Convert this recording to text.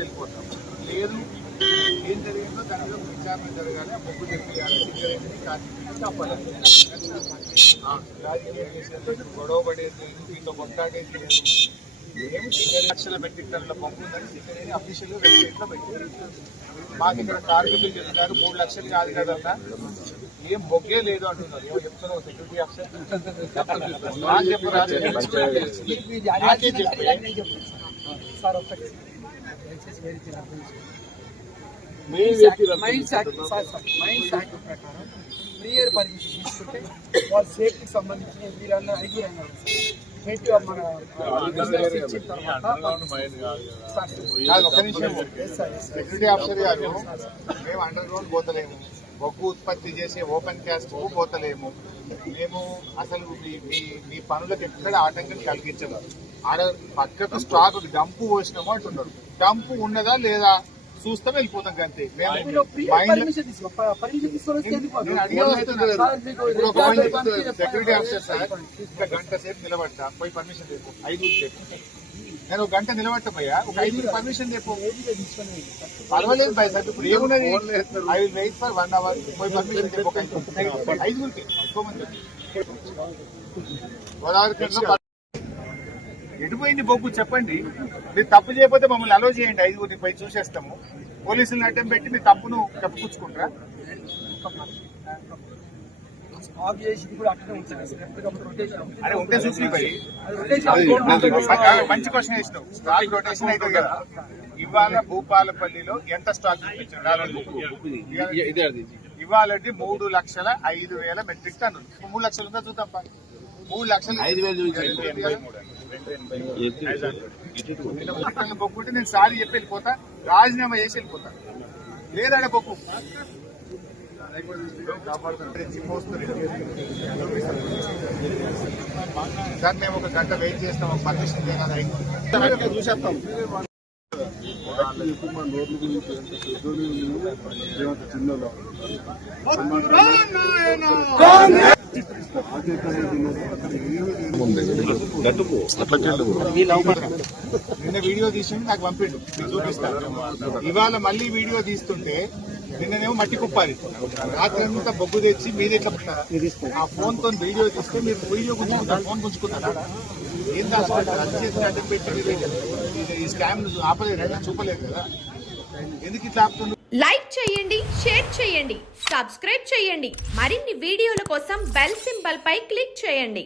వెళ్ళిపోతాం. లేదు ఏం జరిగిందో దాని మీద విచారణ జరగాలి, ఆ బొగ్గు తెప్పియాలి, సిగ్గరేంటిని కార్మికులు కాపాడాలి. రాజకీయ గొడవ పడేది ఇంకా కొట్లాడేది లేదు. మేము 20 లక్షల మెట్రిక్ టన్నుల బొగ్గు ఉందని సిగ్గరేని అఫీషియల్గా వెబ్సైట్లో పెట్టారు. మాకు ఇక్కడ కార్మికులు చెప్తున్నారు 3 లక్షలు కాదు కదన్నా, ఏం బొగ్గే లేదు అంటున్నారు. ఏమో చెప్తున్నావు సెక్యూరిటీ ఆఫీసర్ మైన్స్ యాక్ట్ ప్రకారం క్లియర్ పర్మిషన్ తీసుకుంటే వాళ్ళ సేఫ్టీకి సంబంధించిన వీరన్న 5 రంగాలు మన ఇచ్చిన తర్వాత ఒక నిమిషం సెక్యూరిటీ ఆఫీసర్ గారు, మేము అండర్ గ్రౌండ్ పోతలేము, బొగ్గు ఉత్పత్తి చేసే ఓపెన్ క్యాస్ట్ పోతలేము. మేము అసలు మీ పనులకు ఎక్కడ ఆటంకం కలిగించము. ఆడ పక్కకు స్టాక్ డంపు పోసినాము అంటున్నారు. డంపు ఉన్నదా లేదా చూస్తాం, వెళ్ళిపోతాం అంతే. సెక్యూరిటీ ఆఫీసర్ సార్ ఇంకా గంట సేపు నిలబడతా, పోయి పర్మిషన్ చెప్పు. 5 చెప్పు, నేను ఒక గంట నిలబడతా, ఒక 5 పర్మిషన్ చెప్పు. పర్వాలేదు బాయ్ సార్, ఇప్పుడు ఏమున్నది, I will wait for 1 hour, పోయి పర్మిషన్ చెప్పు. 5 ఎక్కువ మంది గోదావరి ఎటుపోయింది బొగ్గు చెప్పండి. మీరు తప్పు చేయకపోతే మమ్మల్ని అలో చేయండి, 5 పై చూసేస్తాము. పోలీసులను అడ్డం పెట్టి మీ తప్పును కప్పుకుంటారా? అరే ఉంటే చూసి మంచి క్వశ్చన్ వేసినావు. స్టాక్ రొటేషన్ అవుతుంది కదా. ఇవాళ భూపాలపల్లిలో ఎంత స్టాక్ చూపించారు? ఇవాళ 3,05,000 మెట్రిక్ టన్నులు. 3 లక్షలు ఉందా చూద్దాం. 3,00,000 బొగ్గుంటే నేను సారీ చెప్పి వెళ్ళిపోతా, రాజీనామా చేసి వెళ్ళిపోతా. లేదా బొగ్గు సార్ మేము ఒక గంట వెయిట్ చేస్తాం, పర్మిషన్ చూసేస్తాం. నిన్న వీడియో తీసి నాకు పంపిండు, మీకు చూపిస్తాను. ఇవాళ మళ్ళీ వీడియో తీస్తుంటే నిన్ననేమో మట్టి కుప్పాలి, రాత్రి అంతా బొగ్గు తెచ్చి మీద ఇట్లా ఆ ఫోన్ తో వీడియో తీస్తే మీరు వీడియో గుంజుకుంటారు, ఫోన్ గుంజుకుంటారా? ఏం దాచుకుంటారు? అది చేసి అడ్డం పెట్టి ఈ స్కామ్ ఆపలేదు, చూపలేదు కదా. ఎందుకు ఇట్లా ఆపుతుంది? లైక్ చేయండి, షేర్ చేయండి, సబ్స్క్రైబ్ చేయండి. మరిన్ని వీడియోల కోసం బెల్ సింబల్ పై క్లిక్ చేయండి.